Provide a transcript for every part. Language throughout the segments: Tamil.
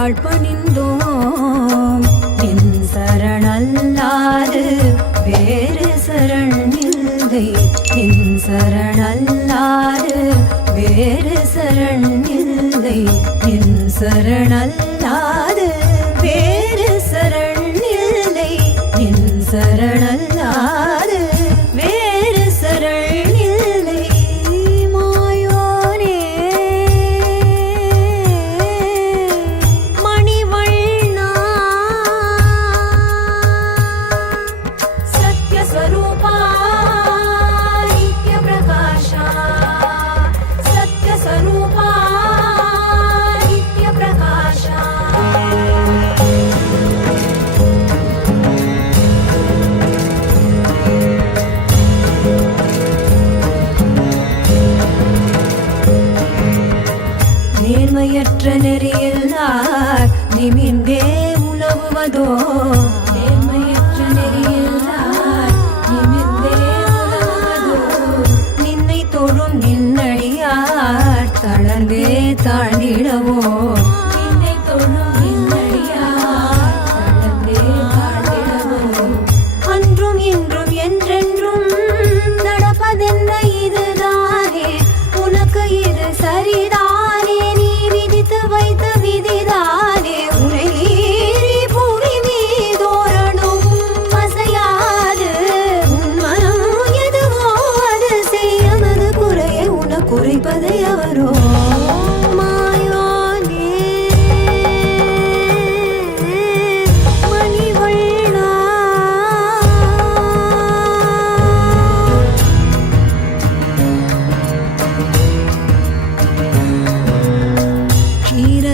தாழ்பணிந்தோம் நின் சரணல்லாது வேறு சரணில்லை நின் சரணல்லாது வேறு சரணில்லை நின் சரணல்லாது வேறு சரணில்லை நின் சரணல்லாது வேறு சரணில்லை மாயோனே மணிவண்ணா சத்யஸ்வரூபா நித்ய பிரகாஷா சத்யஸ்வரூபா நித்ய பிரகாஷா நேர்மையற்ற நெறியில்லார் நிமிர்ந்தே உலவுவதோ நேர்மையற்ற நெறியில்லார் நிமிர்ந்தே உலவுவதோ நின்னை தொழும் நின்னடியார் தளர்ந்தே தாழ்ந்திடவோ நின்னை தொழும் நின்னடியார் தளர்ந்தே தாழ்ந்திடவோ அன்றும் இன்றும் என்றென்றும் நடப்பதென்ன இதுதானே உனக்கு இது சரிதான் வைத்த விதிதானே உனை பூமி மீதோரணும் அசையாது உன் மனம் எதுவோ அது செய்யமது குறைய உன குறைப்பதை அவரோ மாயோனே மணிவண்ணா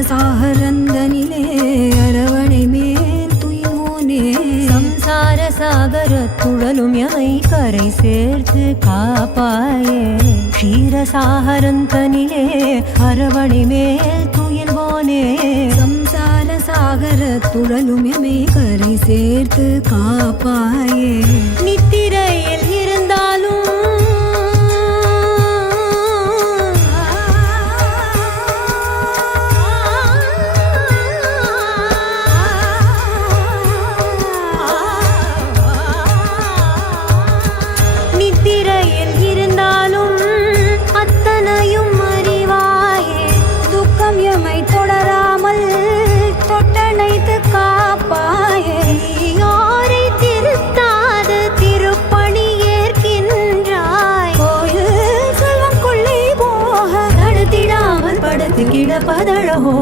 சாகரந்தனிலே அரவணை மேல் துயில்வோனே சம்சார சாகர துழலும் எமை கரை சேர்த்து காப்பாயே க்ஷீரசாகரந்தனிலே அரவணை மேல் துயில்வோனே சம்சார சாகர துழலும் எமை கரை சேர்த்து காப்பாயே நித்திரையில் இருந்தாலும் கிடப்பதழகோ